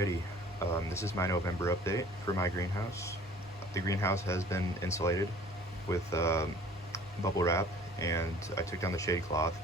Alrighty, this is my November update for my greenhouse. The greenhouse has been insulated with bubble wrap, and I took down the shade cloth,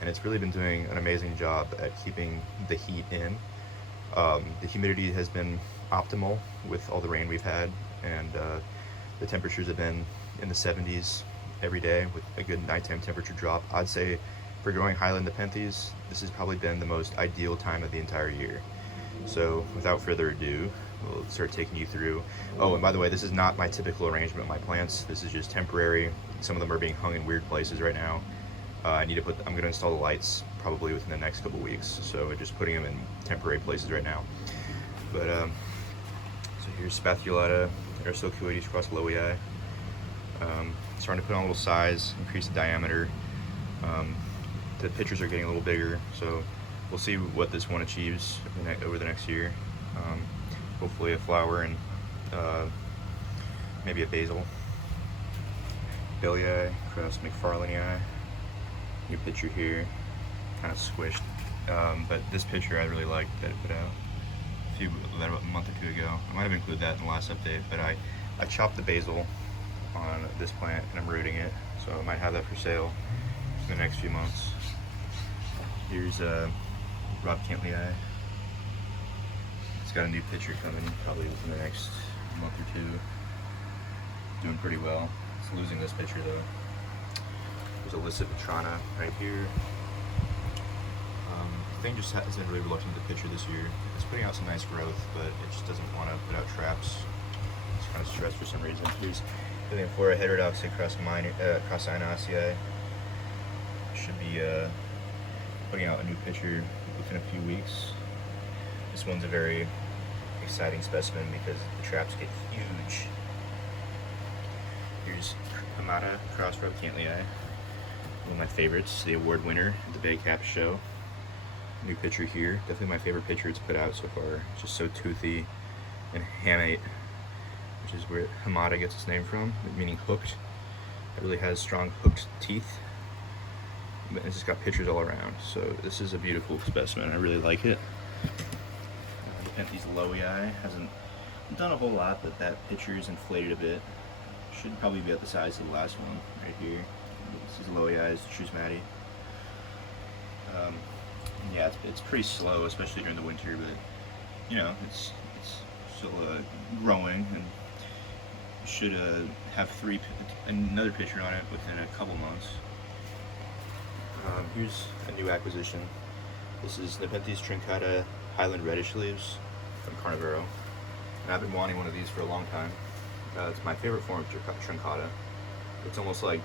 and it's really been doing an amazing job at keeping the heat in. The humidity has been optimal with all the rain we've had, and the temperatures have been in the 70s every day with a good nighttime temperature drop. I'd say for growing Highland Nepenthes, this has probably been the most ideal time of the entire year. So without further ado, we'll start taking you through. Oh, and by the way, this is not my typical arrangement of my plants. This is just temporary. Some of them are being hung in weird places right now. I'm going to install the lights probably within the next couple weeks. So we're just putting them in temporary places right now. But so here's Spathulata, Aristoculates cross lowii. Starting to put on a little size, increase the diameter. The pitchers are getting a little bigger, so we'll see what this one achieves over the next year. Hopefully a flower and maybe a basil. Bellii cross McFarlanei. New picture here, kind of squished. But this picture I really liked that it put out about a month or two ago. I might have included that in the last update, but I chopped the basil on this plant and I'm rooting it, so I might have that for sale in the next few months. Here's Rob Cantley. It's got a new picture coming probably within the next month or two. Doing pretty well. It's losing this picture though. There's Alyssa Petrana right here. The thing just has been really reluctant to picture this year. It's putting out some nice growth, but it just doesn't want to put out traps. It's kind of stressed for some reason. Here's Flora heterodoxa cross Inaceae. Should be putting out a new picture within a few weeks. This one's a very exciting specimen because the traps get huge. Here's Hamada cross Rob Cantley, one of my favorites, the award winner at the Bay Cap show. New picture here, definitely my favorite picture it's put out so far. It's just so toothy and hamate, which is where Hamada gets its name from, meaning hooked. It really has strong hooked teeth. It's just got pictures all around, so this is a beautiful specimen. I really like it. Nepenthes lowii hasn't done a whole lot, but that picture is inflated a bit. Should probably be at the size of the last one right here. This is lowii, choose Maddie. Yeah, it's pretty slow, especially during the winter, but you know, it's still growing, and should have another picture on it within a couple months. Here's a new acquisition. This is Nepenthes truncata Highland reddish leaves from Carnivoro, and I've been wanting one of these for a long time. It's my favorite form of truncata. It's almost like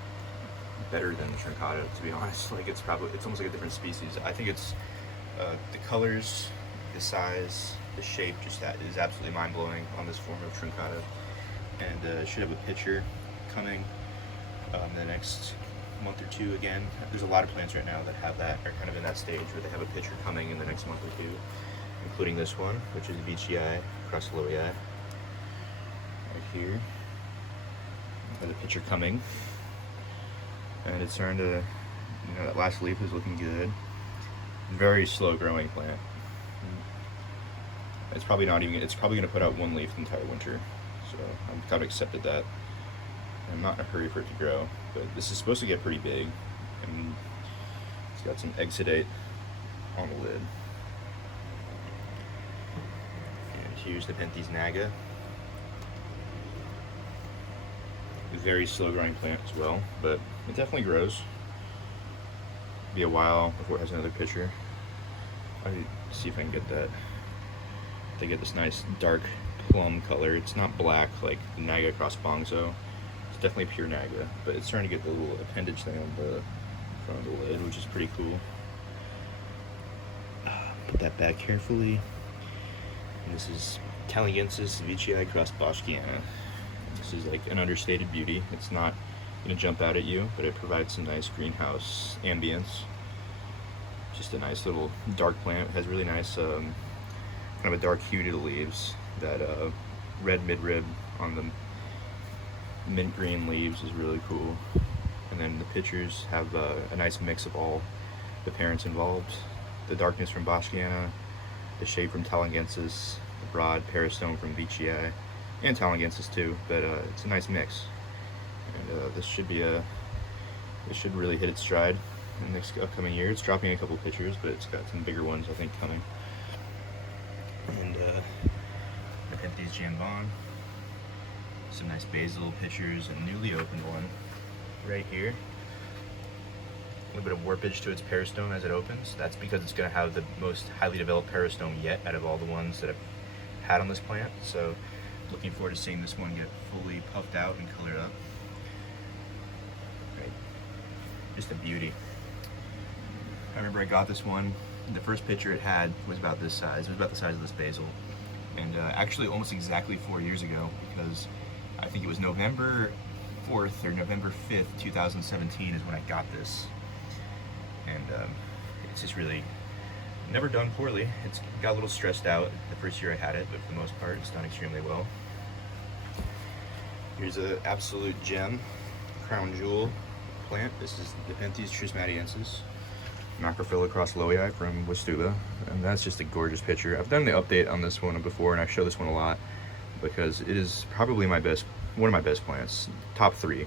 better than truncata, to be honest. Like it's almost like a different species. I think it's the colors, the size, the shape, just that is absolutely mind-blowing on this form of truncata. And should have a picture coming in the next month or two. Again, there's a lot of plants right now that have that, are kind of in that stage where they have a picture coming in the next month or two, including this one, which is Veitchii cross lowii right here. There's a picture coming, and it's starting to, that last leaf is looking good. Very slow growing plant. It's probably going to put out one leaf the entire winter, so I've kind of accepted that. I'm not in a hurry for it to grow, but this is supposed to get pretty big, and it's got some exudate on the lid. And here's the Nepenthes naga. Very slow growing plant as well, but it definitely grows. Be a while before it has another picture. I'll see if I can get that. They get this nice dark plum color. It's not black like the naga cross bongso. It's definitely pure naga, but it's starting to get the little appendage thing on the front of the lid, which is pretty cool. Put that back carefully. And this is Italiensis Veitchii cross Boschiana. This is like an understated beauty. It's not going to jump out at you, but it provides some nice greenhouse ambience. Just a nice little dark plant. It has really nice kind of a dark hue to the leaves. That red midrib on the mint green leaves is really cool. And then the pictures have a nice mix of all the parents involved. The darkness from Boschiana, the shade from Talangensis, the broad peristome from Veitchii, and Talangensis too, but it's a nice mix. And this should really hit its stride in the next upcoming year. It's dropping a couple pictures, but it's got some bigger ones I think coming. And Nepenthes Jambon, some nice basil pictures, and newly opened one right here. A little bit of warpage to its peristome as it opens. That's because it's going to have the most highly developed peristome yet out of all the ones that I've had on this plant. So looking forward to seeing this one get fully puffed out and colored up. Right. Just a beauty. I remember I got this one, the first picture it had was about this size. It was about the size of this basil. And actually almost exactly 4 years ago, because I think it was November 4th or November 5th, 2017 is when I got this. And it's just really never done poorly. It's got a little stressed out the first year I had it, but for the most part, it's done extremely well. Here's an absolute gem, crown jewel plant. This is Nepenthes trismatiensis, Macrophylla cross-lowii from Westuba, and that's just a gorgeous picture. I've done the update on this one before, and I show this one a lot because it is probably one of my best plants, top 3.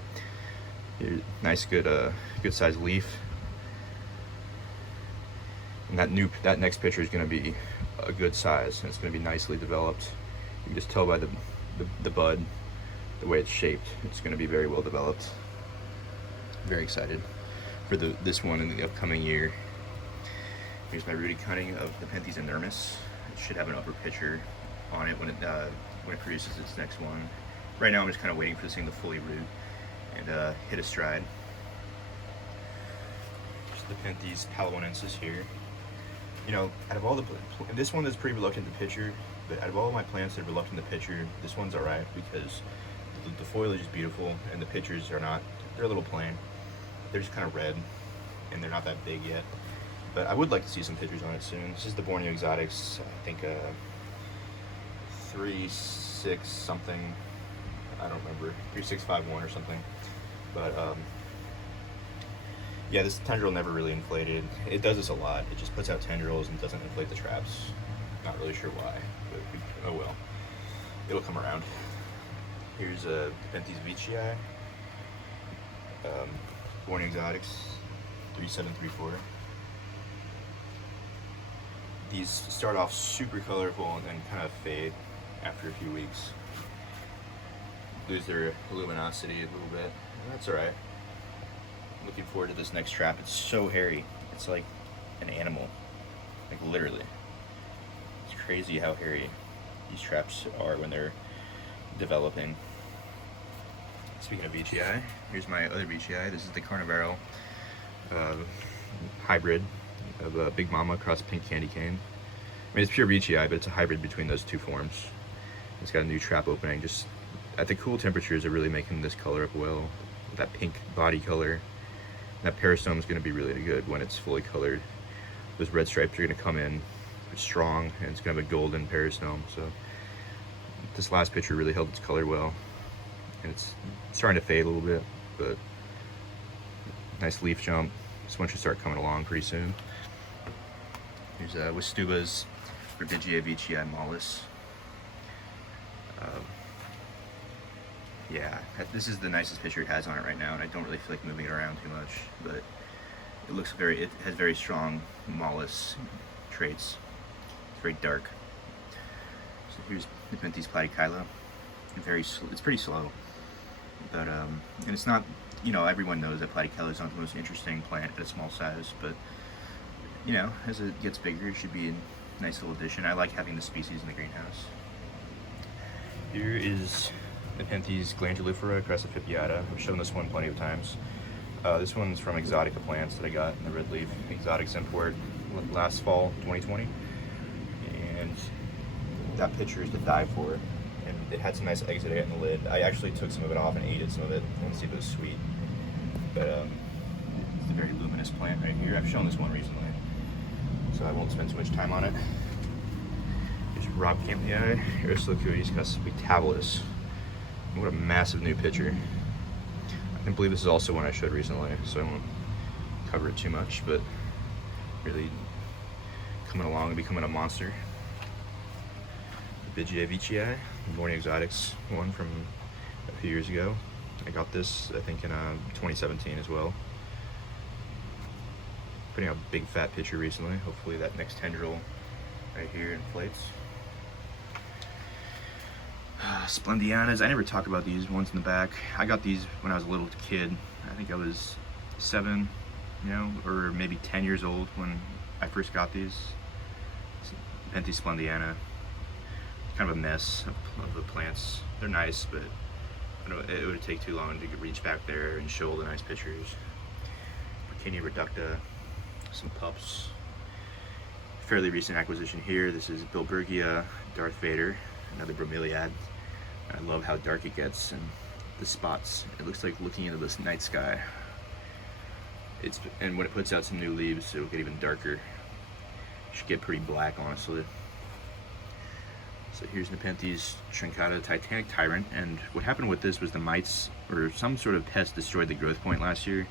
Nice, good sized leaf. And that next picture is going to be a good size, and it's going to be nicely developed. You can just tell by the bud, the way it's shaped. It's going to be very well developed. Very excited for this one in the upcoming year. Here's my rooted cutting of Nepenthes inermis. It should have an upper picture on it when it produces its next one. Right now I'm just kind of waiting for this thing to fully root and hit a stride. Just Nepenthes palawanensis here. You know, out of all this one is pretty reluctant to picture, but out of all my plants that are reluctant to picture, this one's alright because the foliage is beautiful and the pictures are not, they're a little plain. They're just kind of red and they're not that big yet. But I would like to see some pictures on it soon. This is the Borneo Exotics, I think 3.6 something, I don't remember, 3.651 or something. But yeah, this tendril never really inflated. It does this a lot. It just puts out tendrils and doesn't inflate the traps. Not really sure why, but oh well. It'll come around. Here's Nepenthes Veitchii, Borneo Exotics, 3734. These start off super colorful and then kind of fade after a few weeks. Lose their luminosity a little bit. That's alright. Looking forward to this next trap. It's so hairy. It's like an animal. Like literally. It's crazy how hairy these traps are when they're developing. Speaking of Veitchii, here's my other Veitchii. This is the Carnivaro hybrid of Big Mama cross Pink Candy Cane. I mean, it's pure Veitchii, but it's a hybrid between those two forms. It's got a new trap opening. Just at the cool temperatures, are really making this color up well. That pink body color. That peristome is going to be really good when it's fully colored. Those red stripes are going to come in strong, and it's going to have a golden peristome. So this last picture really held its color well, and it's starting to fade a little bit, but nice leaf jump. This one should start coming along pretty soon. Here's Westuba's Propagation Veitchii mollis. Yeah, this is the nicest picture it has on it right now, and I don't really feel like moving it around too much, but it has very strong mollis traits. It's very dark. So here's Nepenthes platykyla. It's pretty slow, but and it's not, you know, everyone knows that platykyla is not the most interesting plant at a small size, but you know, as it gets bigger, it should be a nice little addition. I like having the species in the greenhouse. Here is Nepenthes glandulifera crassifippiata. I've shown this one plenty of times. This one's from Exotica plants that I got in the red leaf exotics import last fall, 2020. And that picture is to die for. And it had some nice exudate in the lid. I actually took some of it off and ate some of it and see if it was sweet. But it's a very luminous plant right here. I've shown this one recently, so I won't spend too much time on it. Here's Rob Campiae, Aristocutis caspitabilis. What a massive new picture. I can believe this is also one I showed recently, so I won't cover it too much, but really coming along and becoming a monster. Vigii, Morning Exotics one from a few years ago. I got this, I think, in 2017 as well. Putting out a big fat picture recently. Hopefully that next tendril right here inflates. Splendianas, I never talk about these ones in the back. I got these when I was a little kid. I think I was 7, or maybe 10 years old when I first got these. Nepenthes Splendiana. Kind of a mess of the plants. They're nice, but it would take too long to reach back there and show all the nice pictures. Bikini Reducta, some pups. Fairly recent acquisition here. This is Bilbergia Darth Vader, another bromeliad. I love how dark it gets and the spots. It looks like looking into this night sky. And when it puts out some new leaves, it'll get even darker. Should get pretty black, honestly. So here's Nepenthes Truncata Titanic Tyrant, and what happened with this was the mites or some sort of pest destroyed the growth point last year,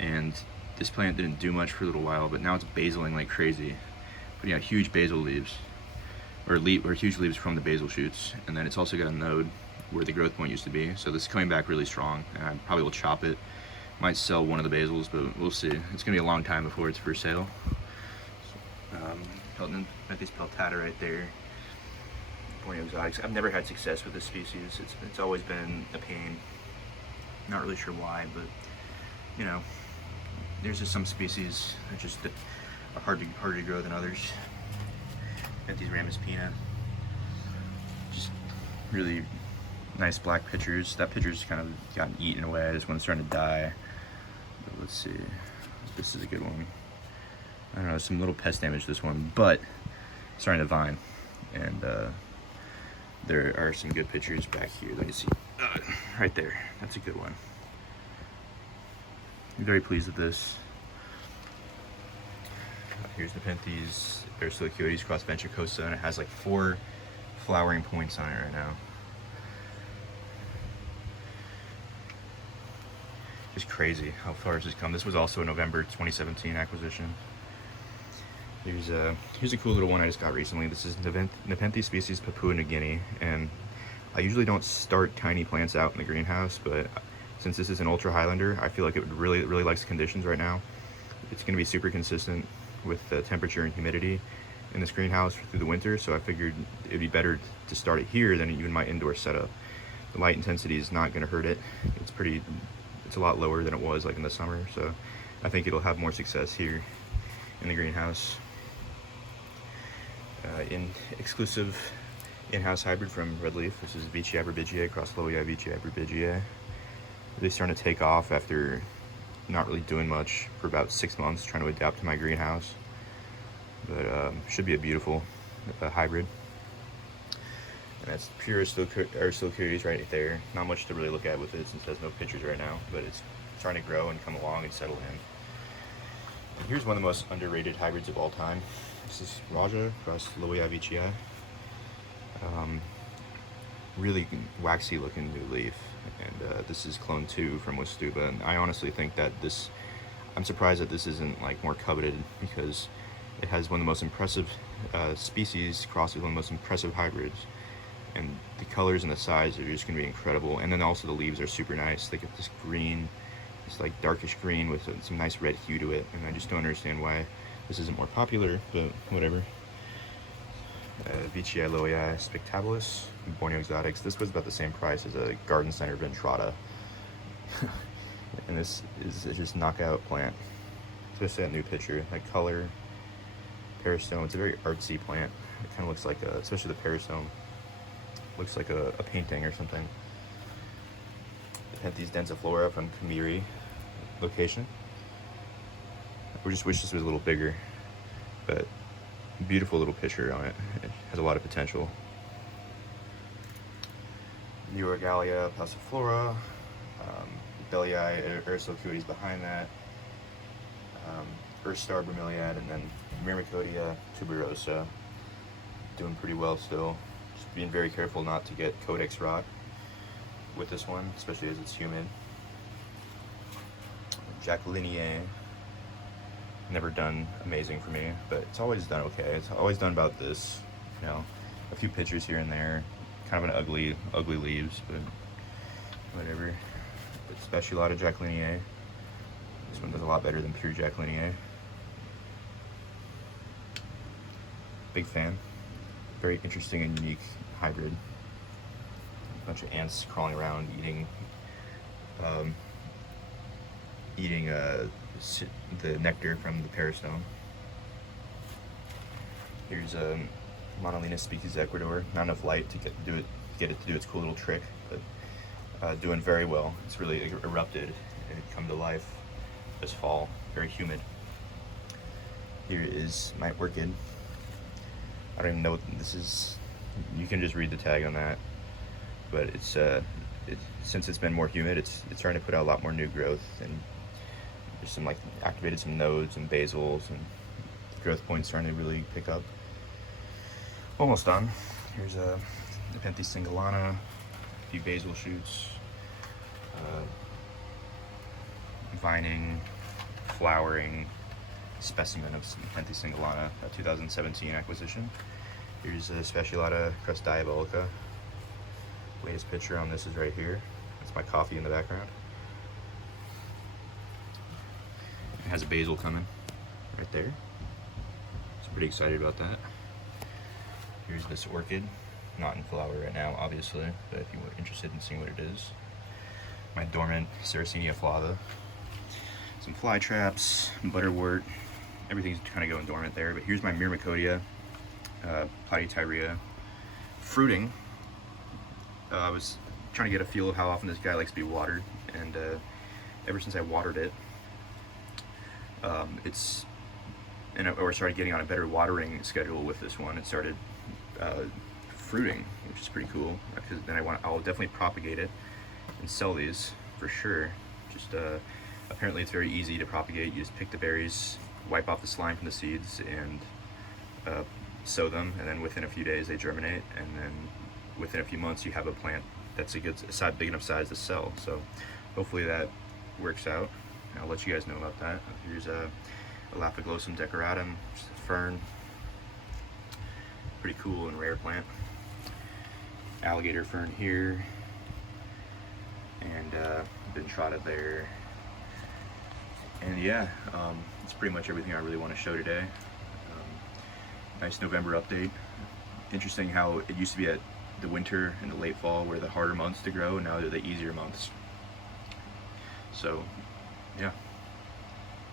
and this plant didn't do much for a little while, but now it's basiling like crazy, putting out huge basal leaves, or huge leaves from the basal shoots, and then it's also got a node where the growth point used to be, so this is coming back really strong, and I probably will chop it. Might sell one of the basals, but we'll see. It's gonna be a long time before it's for sale. Nepenthes peltata right there. Borneo Exotics. I've never had success with this species. It's always been a pain. Not really sure why, but there's just some species that are harder to grow than others. Nepenthes Ramispina. Just really nice black pictures. That picture's kind of gotten eaten away. This one's starting to die. But let's see. This is a good one. I don't know, some little pest damage to this one, but it's starting to vine. And there are some good pictures back here. Let me see. Right there. That's a good one. I'm very pleased with this. Here's Nepenthes Aristolochiotes cross ventricosa, and it has like 4 flowering points on it right now. Just crazy how far this has come. This was also a November 2017 acquisition. Here's a cool little one I just got recently. This is Nepenthes species Papua New Guinea, and I usually don't start tiny plants out in the greenhouse, but since this is an ultra Highlander, I feel like it would really likes the conditions right now. It's going to be super consistent with the temperature and humidity in this greenhouse through the winter, so I figured it'd be better to start it here than even my indoor setup. The light intensity is not going to hurt it. It's a lot lower than it was like in the summer, so I think it'll have more success here in the greenhouse. Exclusive in-house hybrid from Red Leaf. This is Vici abrubigea cross Lowii Vici abrubigea. Really starting to take off after not really doing much for about 6 months, trying to adapt to my greenhouse. But should be a beautiful hybrid. And that's pure Aristolochiotes right there. Not much to really look at with it since it has no pictures right now, but it's starting to grow and come along and settle in. And here's one of the most underrated hybrids of all time. This is Raja cross Lowii Vici. Really waxy looking new leaf, and this is clone 2 from Westuba, and I honestly think that I'm surprised that this isn't like more coveted, because it has one of the most impressive species crossed with one of the most impressive hybrids, and the colors and the size are just going to be incredible. And then also the leaves are super nice. They get this green, this like darkish green with some nice red hue to it, and I just don't understand why this isn't more popular, but whatever. Vici Lowii Spectabilis, Borneo Exotics. This was about the same price as a garden center Ventrata. And this is just knockout plant. Especially that new picture, that color, peristome. It's a very artsy plant. It kind of looks like especially the peristome, looks like a painting or something. Nepenthes densiflora from Kamiri location. I just wish this was a little bigger, but beautiful little picture on it. It has a lot of potential. Neurigalia passiflora, Bellii Aristolochiotes behind that, Earthstar bromeliad, and then Myrmicodia tuberosa. Doing pretty well still. Just being very careful not to get codex rot with this one, especially as it's humid. Jacquelinie, never done amazing for me, but it's always done okay. It's always done about this, a few pictures here and there, kind of an ugly leaves, but whatever. But Specialata Jacqueliniae. This one does a lot better than pure Jacqueliniae. Big fan. Very interesting and unique hybrid. A bunch of ants crawling around eating the nectar from the peristome. Here's Monolena species Ecuador. Not enough light to get it to do its cool little trick, but doing very well. It's really erupted and come to life this fall. Very humid. Here is my orchid. I don't even know what this is. You can just read the tag on that, but since it's been more humid, it's starting to put out a lot more new growth, and there's some activated some nodes and basils, and the growth point's starting to really pick up. Almost done. Here's a Nepenthes singulana, a few basil shoots, vining, flowering specimen of Nepenthes singulana, a 2017 acquisition. Here's a Specialata crust diabolica. Latest picture on this is right here. That's my coffee in the background. It has a basil coming right there. So pretty excited about that. Here's this orchid, not in flower right now, obviously, but if you were interested in seeing what it is. My dormant Sarracenia flava. Some fly traps, butterwort, everything's kind of going dormant there, but here's my Myrmicodia, platytyria, fruiting. I was trying to get a feel of how often this guy likes to be watered, and ever since I watered it, or started getting on a better watering schedule with this one, it started fruiting, which is pretty cool, because then I'll definitely propagate it and sell these for sure. Just apparently it's very easy to propagate. You just pick the berries, wipe off the slime from the seeds, and sow them, and then within a few days they germinate, and then within a few months you have a plant that's a big enough size to sell. So hopefully that works out. I'll let you guys know about that. Here's a Elaphoglossum decoratum, just a fern. Pretty cool and rare plant. Alligator fern here, and been trotted there. And yeah, it's pretty much everything I really want to show today. Nice November update. Interesting how it used to be at the winter and the late fall were the harder months to grow, and now they're the easier months. So